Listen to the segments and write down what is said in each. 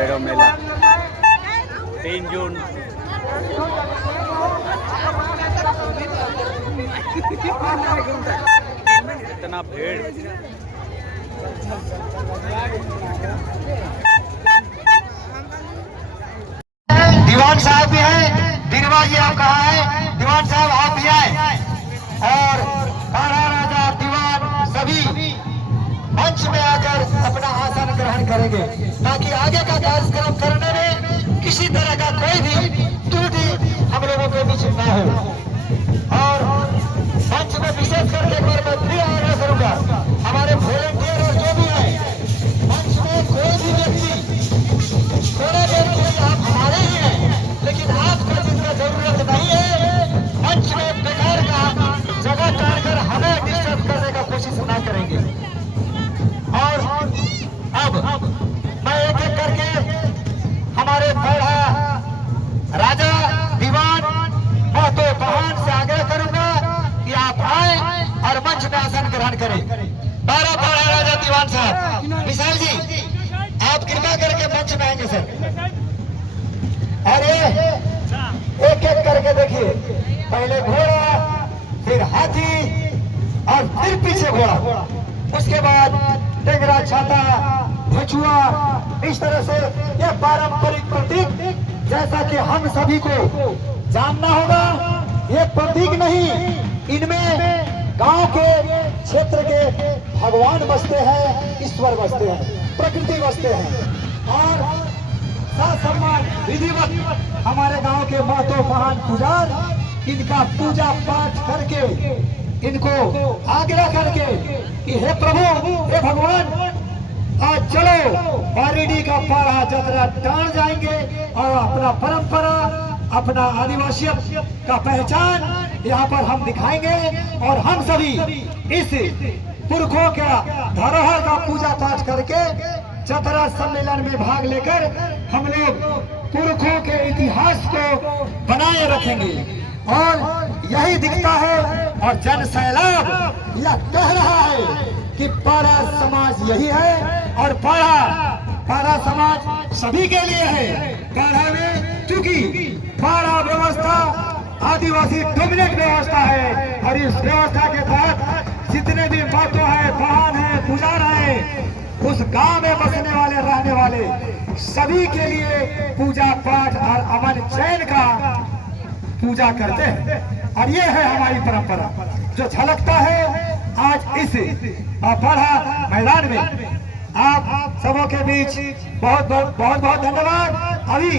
भैरव मेला 3 जून। इतना भीड़। दीवान साहब भी हैं। दिनवा जी आप कहाँ हैं? दीवान साहब आप भी आए और कान्हा राजा दीवान सभी मंच में आकर अपना आसन ग्रहण करेंगे ताकि आगे का कार्यक्रम करने में किसी तरह का कोई भी त्रुटि हम लोगों के बीच न हो। और मंच में विशेष करके एक बार मैं फिर आग्रह करूंगा, हमारे वॉलंटियर और जो भी है मंच में कोई भी व्यक्ति थोड़ा देर के लिए आप हमारे ही हैं, लेकिन आपको जिसका जरूरत नहीं है मंच में बेकार का जगह काटकर हमें डिस्टर्ब करने का कोशिश ना करेंगे। और अब मैं एक एक करके हमारे बड़ा राजा दीवान महतो पहाड़ से आग्रह करूंगा कि आप आए और मंच में आसन ग्रहण करें। बड़ा राजा दीवान साहब विशाल जी आप कृपा करके मंच में आएंगे सर। अरे एक एक करके देखिए, पहले घोड़ा, फिर हाथी और फिर पीछे घोड़ा, उसके बाद टेंगरा, छाता, भचुआ, इस तरह से ये पारंपरिक प्रतीक जैसा कि हम सभी को जानना होगा। ये प्रतीक नहीं, इनमें गांव के क्षेत्र के भगवान बसते हैं, ईश्वर बसते हैं, प्रकृति बसते हैं। और सम्मान विधिवत हमारे गांव के महतो महान पुजारी इनका पूजा पाठ करके, इनको आग्रह करके कि हे प्रभु, हे भगवान, आज चलो बारीडी का पारा जतरा टाण जाएंगे और अपना परंपरा, अपना आदिवासियत का पहचान यहाँ पर हम दिखाएंगे। और हम सभी इस पुरखों का धरोहर का पूजा पाठ करके जतरा सम्मेलन में भाग लेकर हम लोग पुरखों के इतिहास को बनाए रखेंगे। और यही दिखता है और जन सैलाब यह कह रहा है कि पारा समाज यही है और पारा समाज सभी के लिए है। कान्हा में चूंकि पारा व्यवस्था आदिवासी डोमिनेट व्यवस्था है और इस व्यवस्था के तहत जितने भी महतो है, महान है, पुजार है, उस गांव में बसने वाले, रहने वाले सभी के लिए पूजा पाठ और अमन चैन का पूजा करते हैं। और ये है हमारी परंपरा जो झलकता है आज इस बड़ा मैदान में। आप सबों के बीच बहुत बहुत धन्यवाद। अभी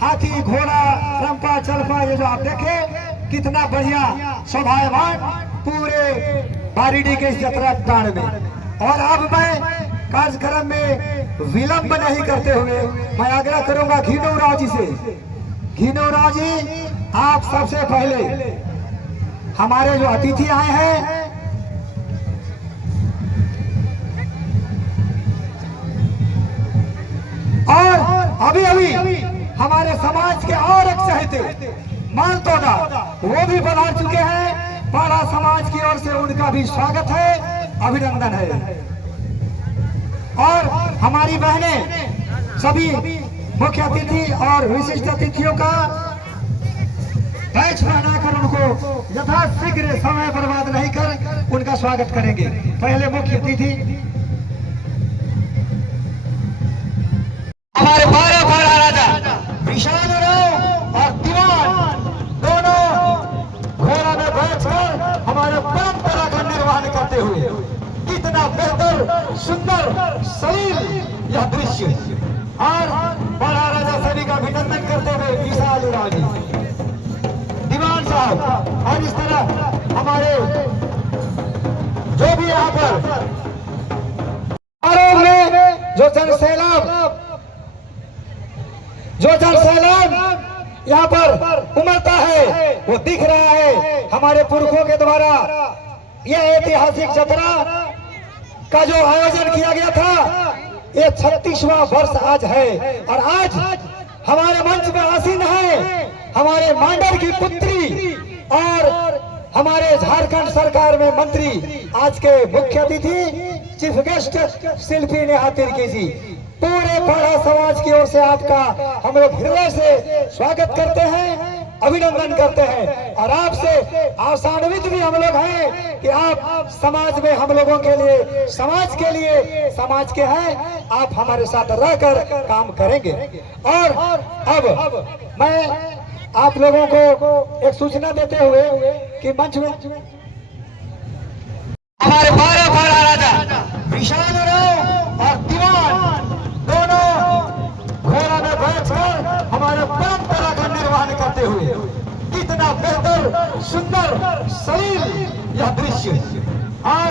हाथी, घोड़ा, रंपा, चलपा, ये जो आप देखे कितना बढ़िया शोभायमान पूरे बारीडी के इस जतरा टाण में। और अब मैं कार्यक्रम में विलंब नहीं करते हुए मैं आग्रह करूंगा घीनौराव जी से। घीनौराव जी, आप सबसे पहले हमारे जो अतिथि आए हैं और अभी हमारे समाज के और एक चहेते मालतोदा वो भी पधार चुके हैं। पारा समाज की ओर से उनका भी स्वागत है, अभिनंदन है। और हमारी बहनें सभी मुख्य अतिथि और विशिष्ट अतिथियों का बैच बनाकर उनको यथाशीघ्र समय बर्बाद नहीं कर उनका स्वागत करेंगे। पहले मुख्य अतिथि हमारे बारह राजा विशाल और दीवान दोनों घोड़ा में बैठकर हमारे परंपरा का निर्वहन करते हुए कितना बेहतर, सुंदर, सलील यह दृश्य। और बड़ा राजा सभी का अभिनंदन करते हुए विशाल राजी दीवान साहब और इस तरह हमारे जो भी यहाँ पर जो जनसैलाब यहाँ पर उमड़ता है वो दिख रहा है। हमारे पुरखों के द्वारा यह ऐतिहासिक जतरा का जो आयोजन किया गया था, ये 36वां वर्ष आज है। और आज हमारे मंच में आसीन है हमारे मांडर की पुत्री और हमारे झारखंड सरकार में मंत्री, आज के मुख्य अतिथि चीफ गेस्ट शिल्पी नेहा तिर्की जी। पूरे पाड़ा समाज की ओर से आपका हम लोग हृदय से स्वागत करते हैं, अभिनंदन करते हैं। और आपसे आशान्वित भी हम लोग हैं कि आप समाज में हम लोगों के लिए, समाज के हैं, आप हमारे साथ रहकर काम करेंगे। और अब मैं आप लोगों को एक सूचना देते हुए कि मंच में हमारे 12 राजा विशाल राव और दीवान दोनों घोड़ा में बैठकर हमारे परंपरा का निर्वहन करते हुए, कितना बेहतर, सुंदर, सलील यह दृश्य। और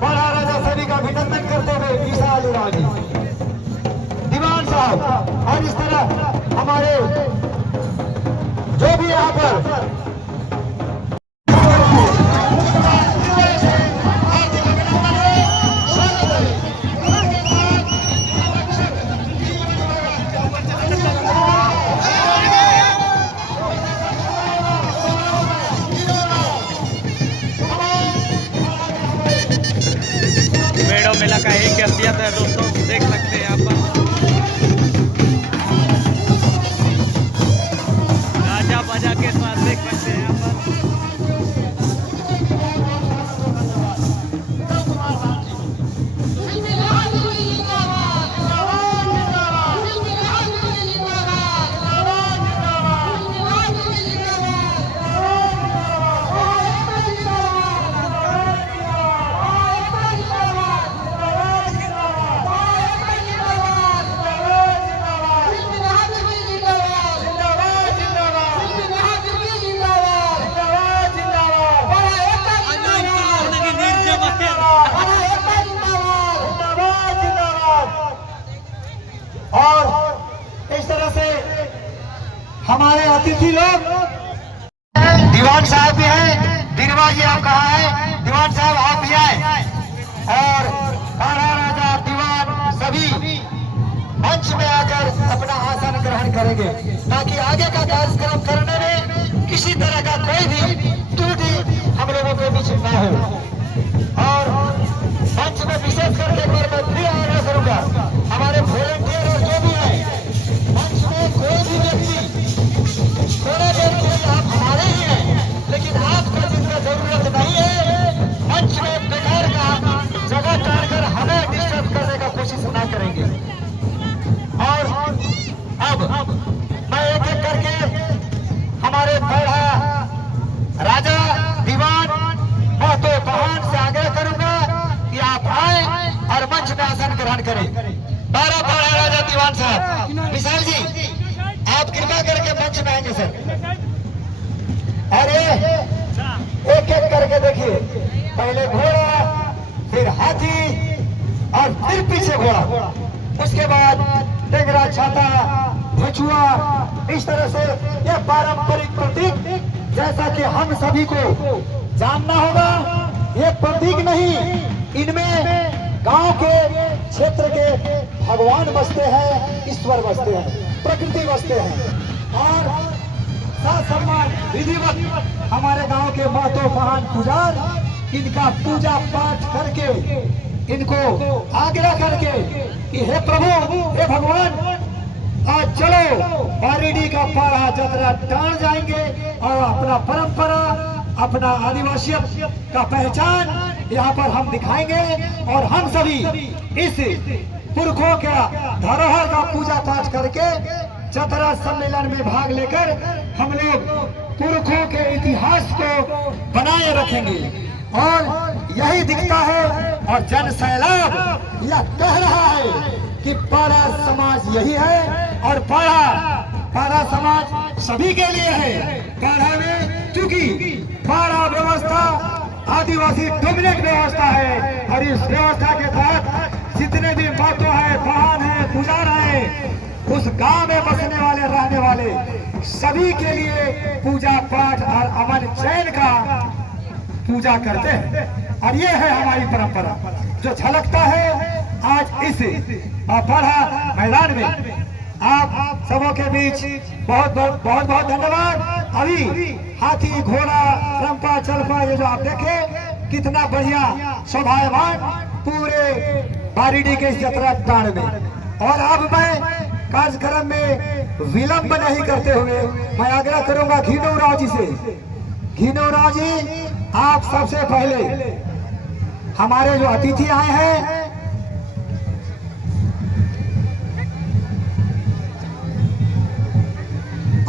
बड़ा राजा सभी का अभिनंदन करते हुए विशाल राव जी, दीवान साहब, और इस तरह हमारे जो भी यहाँ पर मेड़ो मेला का एक खासियत है दोस्तों, देख सकते हैं यहाँ पर राजा बाजा के साथ देख सकते हैं यहाँ पर। और इस तरह से हमारे अतिथि लोग, दीवान साहब भी हैं। दिनवा जी आप कहाँ हैं? दीवान साहब आप भी आए। और कान्हा राजा, दीवान सभी मंच में आकर अपना आसन ग्रहण करेंगे, ताकि आगे का कार्यक्रम करने में किसी तरह का कोई भी त्रुटि हम लोगों के बीच न हो। और मंच में विशेष करके मैं फिर आग्रह करूंगा, हमारे वॉलंटियर और जो भी है, मंच में कोई भी व्यक्ति थोड़ा देर के लिए आप हमारे ही हैं, लेकिन आपको जिसका जरूरत नहीं है, मंच में बेकार का जगह काटकर हमें डिस्टर्ब करने का कोशिश ना करेंगे। और अब मैं एक एक करके हमारे बड़ा राजा, दीवान, महतो, बहन से आग्रह करूंगा कि आप आए और मंच में आसन ग्रहण करें। 12 राजा दीवान साहब, विशाल जी आप कृपा करके मंच में आएंगे सर। अरे एक एक करके देखिए, पहले घोड़ा, फिर हाथी और फिर पीछे घोड़ा, उसके बाद टेंगरा, छाता, भुचुआ। इस तरह से यह पारंपरिक प्रतीक, जैसा कि हम सभी को जानना होगा, ये प्रतीक नहीं, इनमें गांव के क्षेत्र के भगवान बसते हैं, ईश्वर बसते हैं, प्रकृति बसते हैं। और साथ सम्मान विधिवत हमारे गांव के महतो, महान पुजार, इनका पूजा पाठ करके, इनको आग्रह करके कि हे प्रभु, हे भगवान, आज चलो बारीडी का पारा जतरा टाण जाएंगे और अपना परंपरा, अपना आदिवासियत का पहचान यहाँ पर हम दिखाएंगे। और हम सभी इस पुरखों का धरोहर का पूजा पाठ करके जतरा सम्मेलन में भाग लेकर हम लोग पुरखों के इतिहास को बनाए रखेंगे। और यही दिखता है, और जन सैलाब यह कह रहा है कि पाड़ा समाज यही है, और पाड़ा समाज सभी के लिए है। पाड़ा में चूंकि पाड़ा व्यवस्था आदिवासी डोमिनेट व्यवस्था है, और इस व्यवस्था के तहत जितने भी महतो है, बहन है, पुजार है, उस गांव में बसने वाले, रहने वाले सभी के लिए पूजा पाठ और अमन चैन का पूजा करते हैं। और ये है हमारी परंपरा जो झलकता है आज इस पाड़ा मैदान में। आप सबों के बीच बहुत बहुत धन्यवाद। अभी हाथी, घोड़ा, रंपा, चलपा, ये जो आप देखे, कितना बढ़िया शोभायमान पूरे बारीडी के इस यात्रा टाण में। और अब मैं कार्यक्रम में विलंब नहीं करते हुए मैं आग्रह करूंगा घीनौराव जी से। घीनौराव जी, आप सबसे पहले हमारे जो अतिथि आए हैं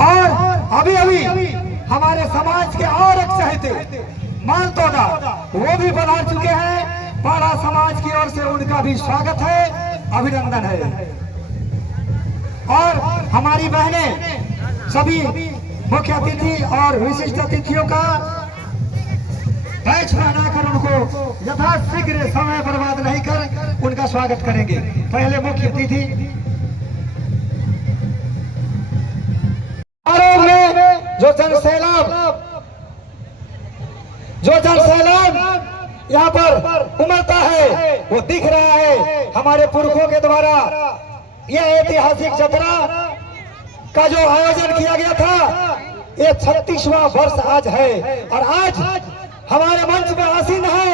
और अभी अभी हमारे समाज के और एक चहेते मानतोदा वो भी पधार चुके हैं। पाड़ा समाज की ओर से उनका भी स्वागत है, अभिनंदन है। और हमारी बहनें सभी मुख्य अतिथि और विशिष्ट अतिथियों का बैच बनाकर उनको यथाशीघ्र समय बर्बाद नहीं कर उनका स्वागत करेंगे। पहले मुख्य अतिथि जो जनसैलाब यहाँ पर उमड़ता है वो दिख रहा है। हमारे पुरखों के द्वारा यह ऐतिहासिक जतरा का जो आयोजन किया गया था, ये 36वां वर्ष आज है। और आज हमारे मंच में आसीन है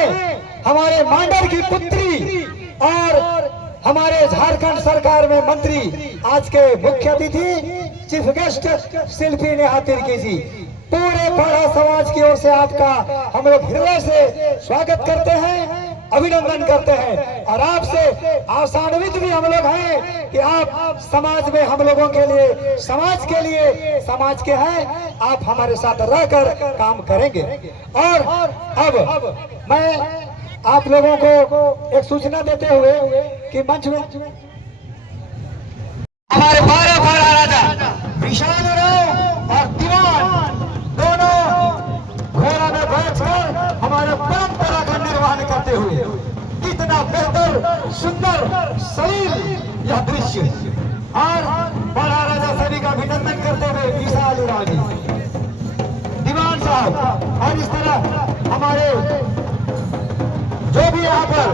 हमारे मांडर की पुत्री और हमारे झारखंड सरकार में मंत्री, आज के मुख्य अतिथि चीफ गेस्ट शिल्पी नेहा तिर्की जी। पूरे पाड़ा समाज की ओर से आपका हम लोग हृदय से स्वागत करते हैं, अभिनंदन करते हैं। और आपसे आशान्वित भी हम लोग हैं कि आप समाज में हम लोगों के लिए, समाज के लिए, समाज के हैं, आप हमारे साथ रहकर काम करेंगे। और अब मैं आप लोगों को एक सूचना देते हुए कि मंच में हमारे 12 पाड़ा राजा विशाल राव और दीवान दोनों घोड़ा में बैठकर हमारे परंपरा का निर्वहन करते हुए कितना बेहतर, सुंदर, सलील यह दृश्य। और पाड़ा राजा सभी का अभिनंदन करते हुए विशाल राव जी, दीवान साहब और इस तरह हमारे जो भी यहाँ पर